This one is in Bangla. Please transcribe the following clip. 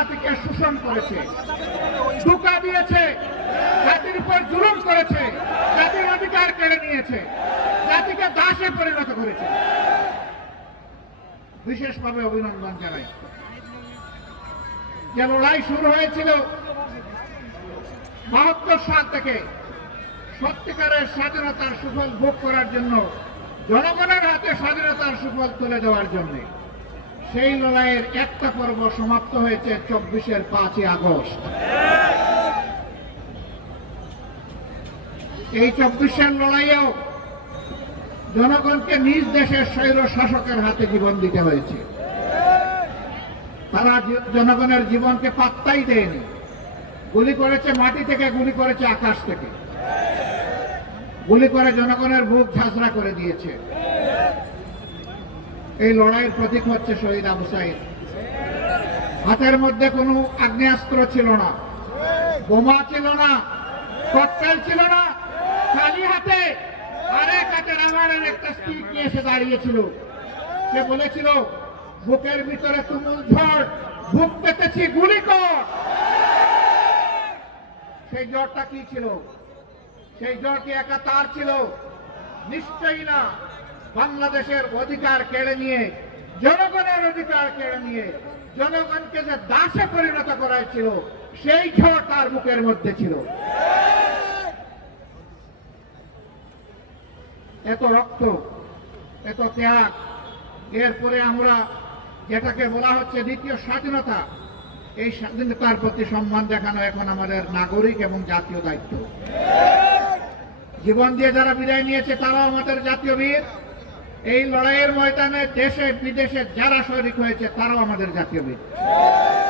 জাতিকে শোষণ করেছে ধোকা দিয়েছে, জাতির উপর জুলুম করেছে, জাতির অধিকার কেড়ে নিয়েছে, জাতিকে দাসে পরিণত করেছে। বিশেষভাবে অভিনন্দন জানাই। যে লড়াই শুরু হয়েছিল বাহাত্তর সাল থেকে সত্যিকারের স্বাধীনতার সুফল ভোগ করার জন্য, জনগণের হাতে স্বাধীনতার সুফল তুলে দেওয়ার জন্য। সেই লড়াইয়ের একটা পর্ব সমাপ্ত হয়েছে চব্বিশের পাঁচই আগস্ট। এই চব্বিশের লড়াইয়েও জনগণকে নিজ দেশের স্বৈর শাসকের হাতে জীবন দিতে হয়েছে। তারা জনগণের জীবনকে পাত্তাই দেয়নি। গুলি করেছে মাটি থেকে, গুলি করেছে আকাশ থেকে। গুলি করে জনগণের বুক ঝাঁঝরা করে দিয়েছে। এই লড়াইয়ের প্রতীক হচ্ছে শহীদ আবু সাইদ। হাতের মধ্যে কোনো আগ্নেয়াস্ত্র ছিল না। বোমা ছিল না। ককটেল ছিল না। খালি হাতে আরেক হাতে রামায়ণের একটা স্টিক নিয়ে এসে দাঁড়িয়েছিল। সে বলেছিল, বুকের ভিতরে তুমুল ঝড়, বুক পেতেছি গুলি কর। সেই জ্বরটা কি ছিল? সেই জ্বর কি একা তার ছিল? নিশ্চয়ই না। বাংলাদেশের অধিকার কেড়ে নিয়ে, জনগণের অধিকার কেড়ে নিয়ে, জনগণকে যে দাসে পরিণত করাইছিল সেই ঝড় তার বুকের মধ্যে ছিল। এত রক্ত, এত ত্যাগ, এরপরে আমরা যেটাকে বলা হচ্ছে দ্বিতীয় স্বাধীনতা, এই স্বাধীনতার প্রতি সম্মান দেখানো এখন আমাদের নাগরিক এবং জাতীয় দায়িত্ব। জীবন দিয়ে যারা বিদায় নিয়েছে, তারাও আমাদের জাতীয় বীর। এই লড়াইয়ের ময়দানে দেশে বিদেশে যারা শরিক হয়েছে তারাও আমাদের জাতীয় বীর